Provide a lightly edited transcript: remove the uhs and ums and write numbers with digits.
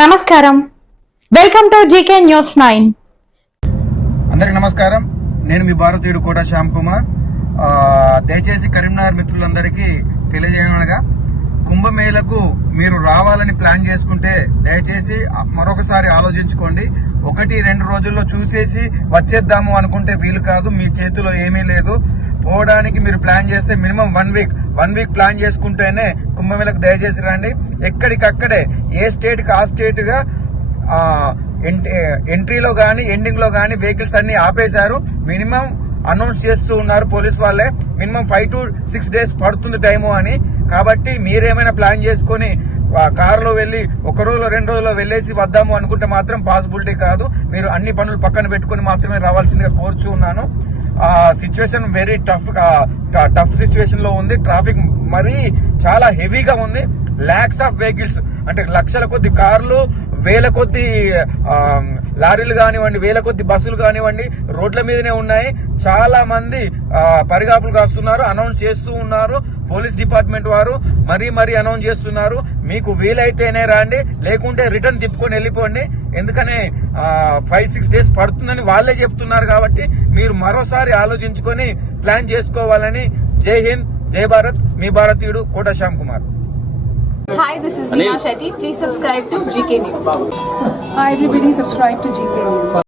నమస్కారం, welcome to GK news 9. అందరికి నమస్కారం. నేను మీ భారతీయుడు కోట శ్యామ్ కుమార్. దయచేసి కరీంనగర్ మిత్రులందరికీ తెలియజేయనగా, కుంభమేళకు మీరు రావాలని ప్లాన్ చేసుకుంటే దయచేసి మరొకసారి ఆలోచించుకోండి. 1-2 రోజుల్లో చూసేసి వచ్చేద్దాము అనుకుంటే వీలు కాదు. మీ చేతిలో ఏమీ లేదు. పోవడానికి మీరు ప్లాన్ చేస్తే మినిమం 1 వీక్ ప్లాన్ చేసుకుంటేనే కుంభమేళకు దయచేసి రండి. ఎక్కడికక్కడే ఏ స్టేట్ కి ఆ స్టేట్ గా ఎంట్రీలో గానీ ఎండింగ్ లో గానీ వెహికల్స్ అన్ని ఆపేశారు. మినిమం అనౌన్స్ చేస్తూ ఉన్నారు పోలీస్ వాళ్ళే, మినిమం 5 to 6 days పడుతుంది టైము అని. కాబట్టి మీరేమైనా ప్లాన్ చేసుకుని కారులో వెళ్లి 1 రోజులో 2 రోజుల్లో వెళ్లేసి వద్దాము అనుకుంటే మాత్రం పాసిబిలిటీ కాదు. మీరు అన్ని పనులు పక్కన పెట్టుకుని మాత్రమే రావాల్సిందిగా కోరుచూ ఉన్నాను. సిచ్యువేషన్ వెరీ టఫ్ సిచ్యువేషన్ లో ఉంది. ట్రాఫిక్ మరీ చాలా హెవీగా ఉంది. లాక్స్ ఆఫ్ వెహికల్స్ అంటే లక్షల కొద్ది కార్లు, వేల కొద్ది లారీలు కానివ్వండి, వేల కొద్ది బస్సులు కానివ్వండి రోడ్ల మీదనే ఉన్నాయి. చాలా మంది పరిగాపులు కాస్తున్నారు, అనౌన్స్ చేస్తూ ఉన్నారు. పోలీస్ డిపార్ట్మెంట్ వారు మరీ అనౌన్స్ చేస్తున్నారు. మీకు వీలైతేనే రండి, లేకుంటే రిటర్న్ తిప్పుకొని వెళ్ళిపోండి. ఎందుకనే 5-6 days పడుతుందని వాళ్ళే చెప్తున్నారు. కాబట్టి మీరు మరోసారి ఆలోచించుకొని ప్లాన్ చేసుకోవాలని. జై హింద్, జై భారత్. మీ భారతీయుడు కోట Shyam Kumar. Hi, this is Neha Shetty. Please subscribe to GK News. Hi everybody, subscribe to GK News.